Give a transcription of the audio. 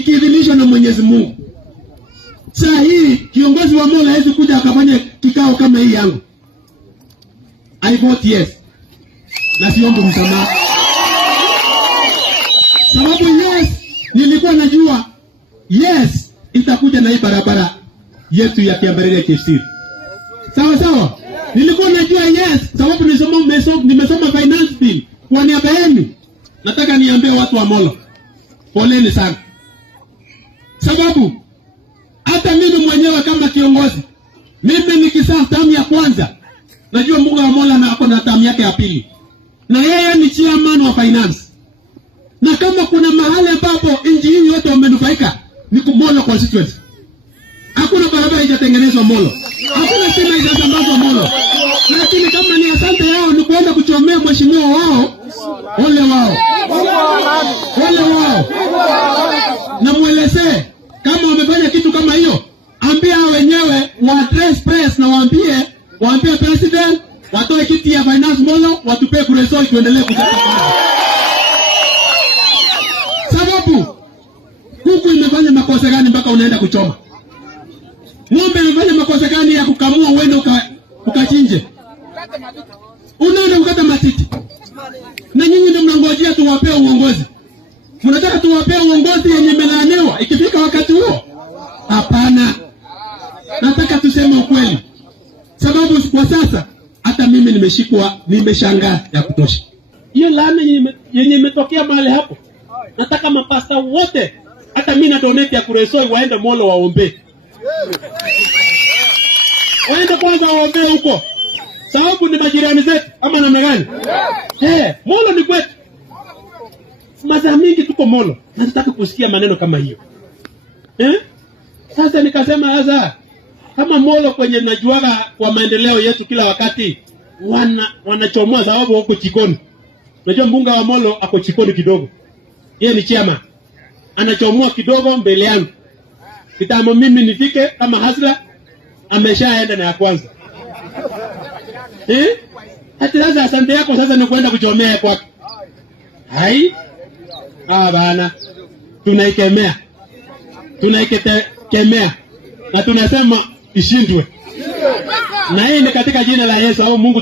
ikiidhinishwa na Mwenyezi Mungu. Saa hii kiongozi wa Molo hawezi kuja akafanya kikao kama hii yangu. I vote yes. Na siombe msamaha. Sababu yes, nilikuwa najua yes itakuja na hii barabara yetu ya Kiambarere Kisii. Sawa sawa? Nilikuwa najua yes, sababu nimesoma finance bill. Kwa niaba yenu, nataka niambie watu wa Molo, poleni sana. Sababu hata mimi mwenyewe kama kiongozi, mimi nikisaa tamu ya kwanza, najua Mungu wa Mola na ako na tamu yake ya pili. Na yeye ni chairman wa finance. Na kama kuna mahali ambapo nchi hii yote wamenufaika ni Molo constituency. Hakuna barabara haijatengenezwa Molo. Hakuna stima haijasambazwa Molo. Lakini kama ni asante yao ni kuenda kuchomea mheshimiwa wao, ole wao. Ole wao. Na mwelezee kama wamefanya kitu kama hiyo, ambia wenyewe wa address press na waambie president watoe kiti ya finance Molo, watupe kuresoi tuendelee kutaka. Sababu kuku imefanya makosa gani mpaka unaenda kuchoma? Ng'ombe imefanya makosa gani ya kukamua uende ukachinje? Unaenda kukata matiti. Na nyinyi ndio mnangojea tuwapee uongozi. Mnataka tuwapee uongozi yenye melaaniwa ikifika wakati huo? Hapana. Nataka tuseme ukweli. Sababu kwa sasa hata mimi nimeshangaa ya kutosha. Hiyo laana yenye imetokea mahali hapo. Nataka mapasta wote, hata mimi na donate ya kuresoi waende Molo waombe. Waende kwanza waombe huko. Sababu ni majirani zetu ama namna gani? Molo ni kwetu. Mazaa mingi tuko Molo. Nataka kusikia maneno kama hiyo. Sasa nikasema sasa kama Molo kwenye najuaga kwa maendeleo yetu kila wakati wanachomoa sababu huko Chikoni. Unajua mbunga wa Molo ako Chikoni kidogo. Yeye ni chairman. Anachomoa kidogo mbele yangu. Kitamo mimi nifike kama hasla ameshaenda na ya kwanza. Hata sasa asante yako sasa ni kwenda kuchomea kwako. Hai? Bana. Tunaikemea. Tunaikemea. Na tunasema ishindwe. Na hii ni katika jina la Yesu au Mungu